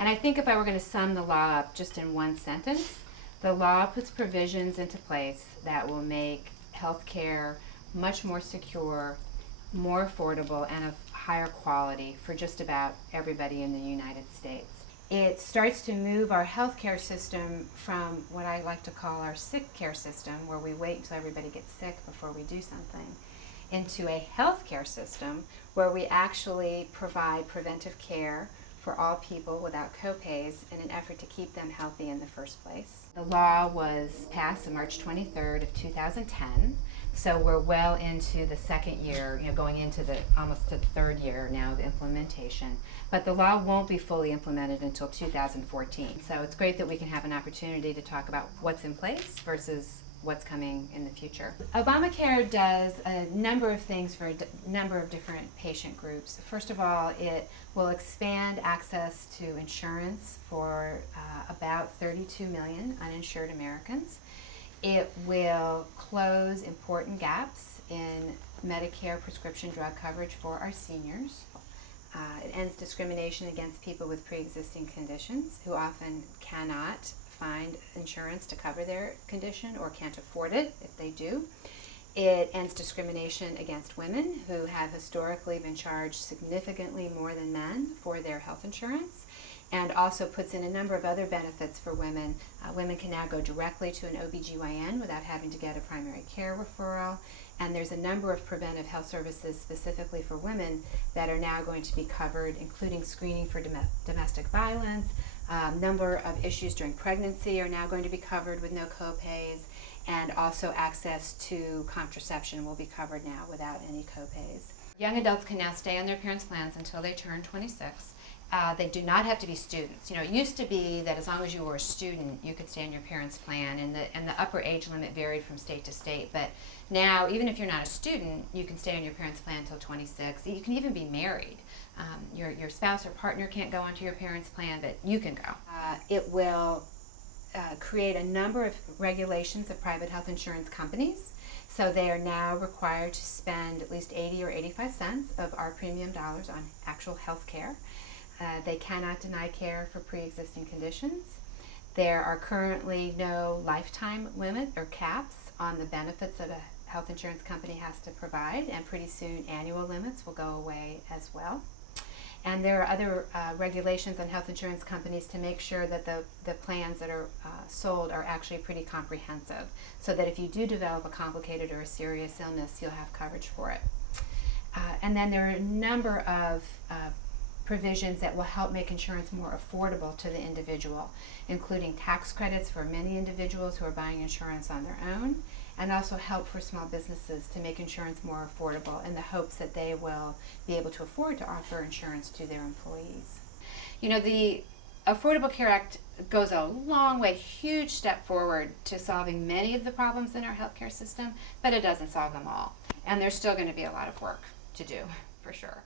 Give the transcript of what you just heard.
And I think if I were going to sum the law up just in one sentence, the law puts provisions into place that will make health care much more secure, more affordable, and of higher quality for just about everybody in the United States. It starts to move our healthcare system from what I like to call our sick care system, where we wait until everybody gets sick before we do something, into a healthcare system where we actually provide preventive care for all people without copays in an effort to keep them healthy in the first place. The law was passed on March 23rd of 2010. So we're well into the second year, going into the almost to the third year now of implementation. But the law won't be fully implemented until 2014. So it's great that we can have an opportunity to talk about what's in place versus what's coming in the future. Obamacare does a number of things for a number of different patient groups. First of all, it will expand access to insurance for about 32 million uninsured Americans. It will close important gaps in Medicare prescription drug coverage for our seniors. It ends discrimination against people with pre-existing conditions who often cannot find insurance to cover their condition or can't afford it if they do. It ends discrimination against women who have historically been charged significantly more than men for their health insurance, and also puts in a number of other benefits for women. Women can now go directly to an OBGYN without having to get a primary care referral. And there's a number of preventive health services specifically for women that are now going to be covered, including screening for domestic violence. Number of issues during pregnancy are now going to be covered with no copays, and also access to contraception will be covered now without any copays. Young adults can now stay on their parents' plans until they turn 26. They do not have to be students. It used to be that as long as you were a student, you could stay on your parents' plan, and the upper age limit varied from state to state. But now, even if you're not a student, you can stay on your parents' plan until 26. You can even be married. Your spouse or partner can't go onto your parents' plan, but you can go. It will create a number of regulations of private health insurance companies. So they are now required to spend at least 80 or 85 cents of our premium dollars on actual health care. They cannot deny care for pre-existing conditions. There are currently no lifetime limit or caps on the benefits that a health insurance company has to provide, and pretty soon annual limits will go away as well. And there are other regulations on health insurance companies to make sure that the plans that are sold are actually pretty comprehensive, so that if you do develop a complicated or a serious illness, you'll have coverage for it. And then there are a number of provisions that will help make insurance more affordable to the individual, including tax credits for many individuals who are buying insurance on their own, and also help for small businesses to make insurance more affordable in the hopes that they will be able to afford to offer insurance to their employees. The Affordable Care Act goes a long way, huge step forward to solving many of the problems in our healthcare system, but it doesn't solve them all. And there's still going to be a lot of work to do, for sure.